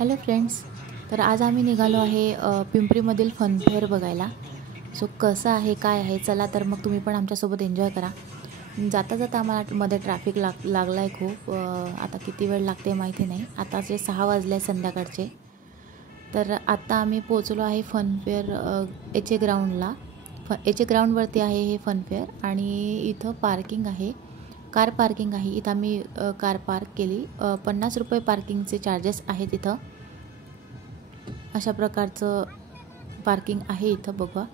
Hello friends, तर आज आम्ही निघालो आहे पिंपरीमधील फनफेअर बघायला। सो कसं आहे काय आहे, चला तर मग तुम्ही पण आमच्यासोबत एन्जॉय करा। जाता जाता आम्हाला मध्ये ट्रॅफिक लागला आहे खूप। आता किती वेळ लागते माहिती नाही। आताचे 6 वाजले संध्याकाळचे। तर आता आम्ही पोहोचलो आहे फनफेअर एच ए ग्राउंडला। एच ए ग्राउंडवरती आहे हे फनफेअर आणि इथं पार्किंग आहे, कार पार्किंग आहे। इथं आम्ही कार पार्क केली। 50 रुपये पार्किंगचे चार्जेस आहेत इथं। अशा प्रकारचं पार्किंग आहे इथं बघा।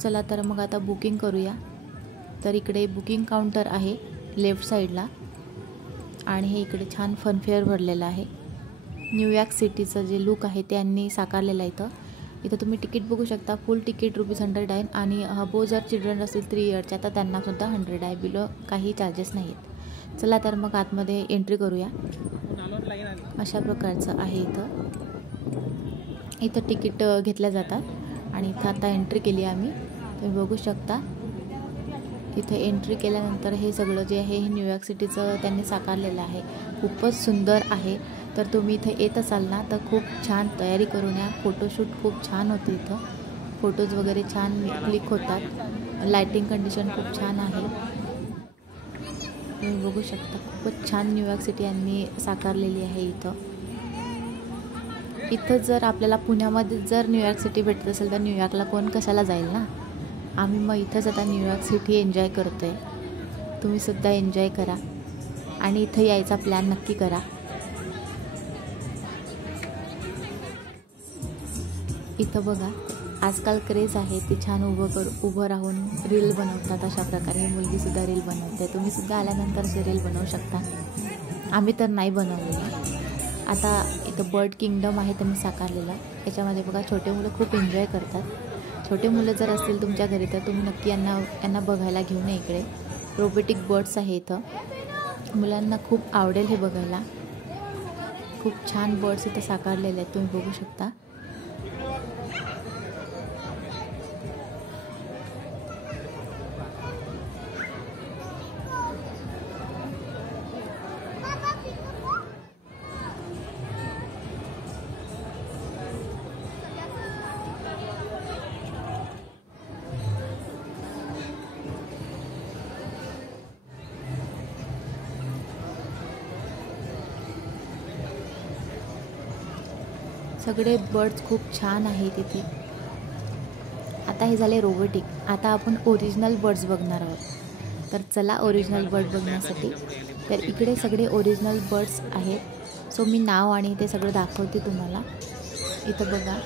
चला तर मग आता बुकिंग करूया। तर इकडे बुकिंग काउंटर आहे लेफ्ट साईडला आणि हे इकडे छान फनफेअर भरलेलं आहे। न्यूयॉर्क सिटीचं जे लुक आहे त्यांनी साकारलेलं आहे इथं तुम्ही तिकीट बघू शकता। फुल तिकीट ₹100 आहे आणि अबो जर चिल्ड्रन असतील 3 इयरच्या तर त्यांना सुद्धा 100 आहे। बिलो काही चार्जेस नाही आहेत। चला तर मग आतमध्ये एंट्री करूया। अशा प्रकारचं आहे इथं तिकीट घेतल्या जातात आणि इथं आता एंट्री केली आम्ही। तुम्ही बघू शकता इथे एंट्री केल्यानंतर हे सगळं जे आहे हे न्यूयॉर्क सिटीचं त्यांनी साकारलेलं आहे। खूपच सुंदर आहे। तर तुम्ही इथे येत असाल ना तर खूप छान तयारी करून या। फोटोशूट खूप छान होते इथं, फोटोज वगैरे छान क्लिक होतात। लाइटिंग कंडिशन खूप छान आहे। तुम्ही बघू शकता खूपच छान न्यूयॉर्क सिटी यांनी साकारलेली आहे इथं जर आपल्याला पुण्यामध्ये जर न्यूयॉर्क सिटी भेटत असेल तर न्यूयॉर्कला कोण कशाला जाईल ना। आम्ही मग इथंच आता न्यूयॉर्क सिटी एन्जॉय करतोय। तुम्ही सुद्धा एन्जॉय करा आणि इथं यायचा प्लॅन नक्की करा। इथं बघा आजकाल क्रेज आहे ते छान उभं राहून रील बनवतात। अशा प्रकारे ही मुलगी सुद्धा रील बनवते। तुम्ही सुद्धा आल्यानंतर ते रील बनवू शकता। आम्ही तर नाही बनवलेली। आता इथं बर्ड किंगडम आहे त्यांनी साकारलेला। याच्यामध्ये बघा छोटे मुलं खूप एन्जॉय करतात। छोटे मुलं जर असतील तुमच्या घरी तर तुम्ही नक्की यांना बघायला घेऊन या इकडे। रोबोटिक बर्ड्स आहे इथं, मुलांना खूप आवडेल हे बघायला। खूप छान बर्ड्स इथं साकारलेले आहेत, तुम्ही बघू शकता। सगळे बर्ड्स खूप छान आहे तिथे। आता हे झाले रोबोटिक, आता आपण ओरिजिनल बर्ड्स बघणार आहोत। तर चला ओरिजिनल बर्ड बघण्यासाठी। तर इकडे सगळे ओरिजिनल बर्ड्स आहेत। सो मी नाव आणि ते सगळं दाखवते तुम्हाला। इथं बघा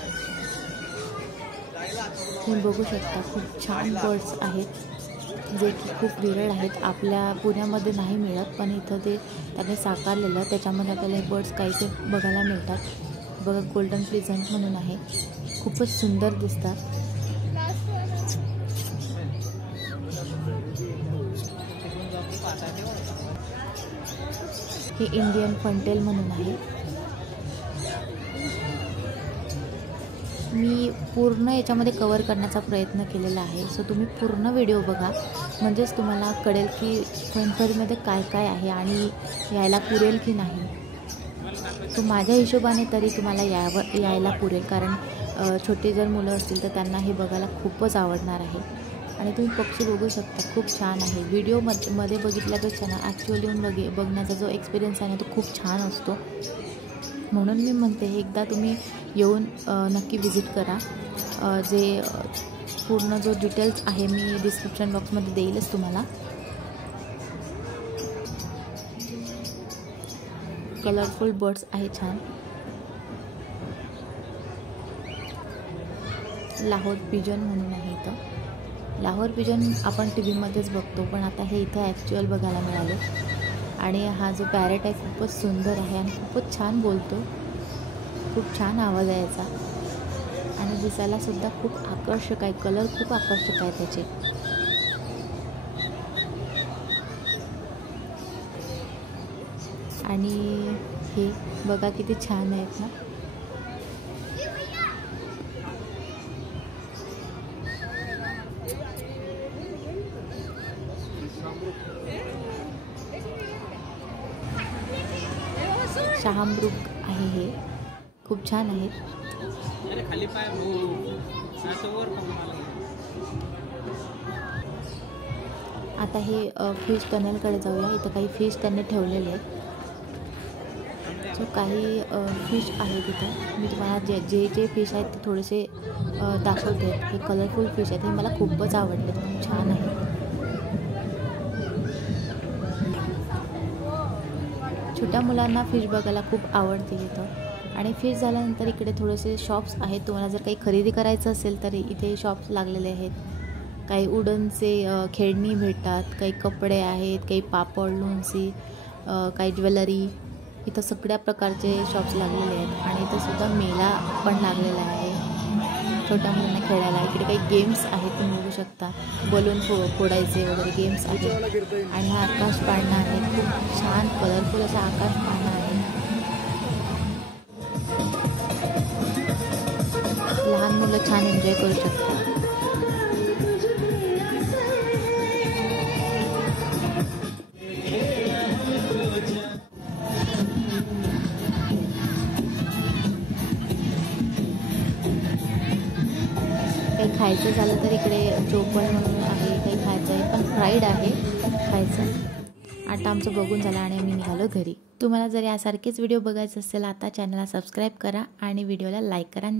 तुम्ही बघू शकता खूप छान बर्ड्स आहेत जे की खूप विरळ आहेत। आपल्या पुण्यामध्ये नाही मिळत पण इथं ते त्यांनी साकारलेलं, त्याच्यामध्ये आपल्याला हे बर्ड्स काही ते बघायला मिळतात। बघा गोल्डन प्लेझंट म्हणून आहे, खूपच सुंदर दिसतात। हे इंडियन फंटेल म्हणून आहे। मी पूर्ण याच्यामध्ये कव्हर करण्याचा प्रयत्न केलेला आहे। सो तुम्ही पूर्ण व्हिडिओ बघा, म्हणजेच तुम्हाला कळेल की फनफेअरमध्ये काय काय आहे आणि यायला पुरेल की नाही। सो माझ्या हिशोबाने तरी तुम्हाला यायला पुरेल, कारण छोटे जर मुलं असतील तर त्यांना हे बघायला खूपच आवडणार आहे। आणि तुम्ही पक्षी बघू शकता, खूप छान आहे। व्हिडिओमध्ये बघितल्यापेक्षा ना ॲक्च्युअली येऊन बघण्याचा जो एक्सपिरियन्स आहे ना तो खूप छान असतो। म्हणून मी म्हणते एकदा तुम्ही येऊन नक्की विजिट करा। जे पूर्ण जो डिटेल्स आहे मी डिस्क्रिप्शन बॉक्समध्ये देईलच तुम्हाला। कलरफुल बर्ड्स आहे छान। लाहोर पिजन म्हणून आहे इथं। लाहोर पिजन आपण टीव्हीमध्येच बघतो पण आता हे इथं ॲक्च्युअल बघायला मिळाले। आणि हा जो पॅरेट आहे खूपच सुंदर आहे आणि खूपच छान बोलतो, खूप छान आवाज आहे याचा आणि दिसायला सुद्धा खूप आकर्षक आहे। कलर खूप आकर्षक आहे त्याचे। आणि हे बघा किती छान आहेत ना। शहामृग आहे हे, खूप छान आहेत. आता हे फिश टनेलकडे जाऊया. इथं काही फिश त्यांनी ठेवलेले आहेत. सो काही फिश आहे तिथं. मी तुम्हाला जे फिश आहेत ते थोडेसे दाखवते. हे कलरफुल फिश आहेत. हे मला खूपच आवडले, खूप छान आहे. छोट्या मुलांना फिश बघायला खूप आवडते इथं. आणि फिश झाल्यानंतर इकडे थोडेसे शॉप्स आहेत. तुम्हाला जर काही खरेदी करायचं असेल तर इथे शॉप्स लागलेले आहेत. काही वुडनचे खेळणी भेटतात, काही कपडे आहेत, काही पापड, लोणची, काही ज्वेलरी. इथं सगळ्या प्रकारचे शॉप्स लागलेले आहेत. आणि इथं सुद्धा मेला पण लागलेला आहे छोट्या मुलांना खेळायला. इकडे काही गेम्स आहेत, तुम्ही बघू शकता. बलून फोडायचे वगैरे गेम्स आहेत. आणि हा आकाश पाळणा आहे, खूप छान कलरफुल असा आकाश पाळणा आहे. लहान मुलं छान एन्जॉय करू शकतात. काही खायचं झालं तर इकडे चोपण म्हणून आहे, काही खायचं आहे पण फ्राईड आहे खायचं. आता आमचं बघून झालं आणि आम्ही निघालो घरी. तुम्हाला जर यासारखेच व्हिडिओ बघायचे असेल आता चॅनलला सबस्क्राईब करा आणि व्हिडिओला लाईक करा.